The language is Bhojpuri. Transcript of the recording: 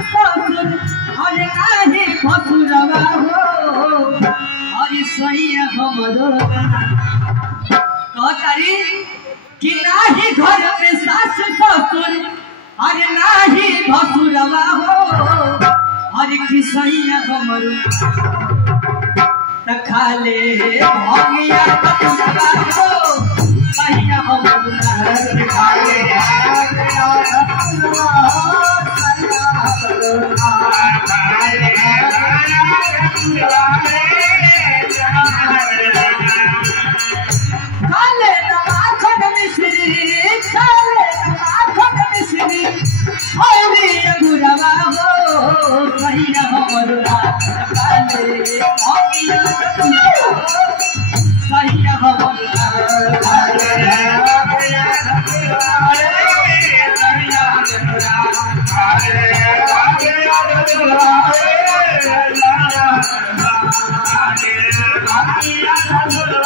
ससुर अरे नाही भसुरवा हो अरे सैया हमरो कहतारी कि नाही घर में सास ससुर अरे नाही भसुरवा हो अरे कि सैया हमरो खाले भगिया भसुरवा हो सैया हमरो खाले Yeah.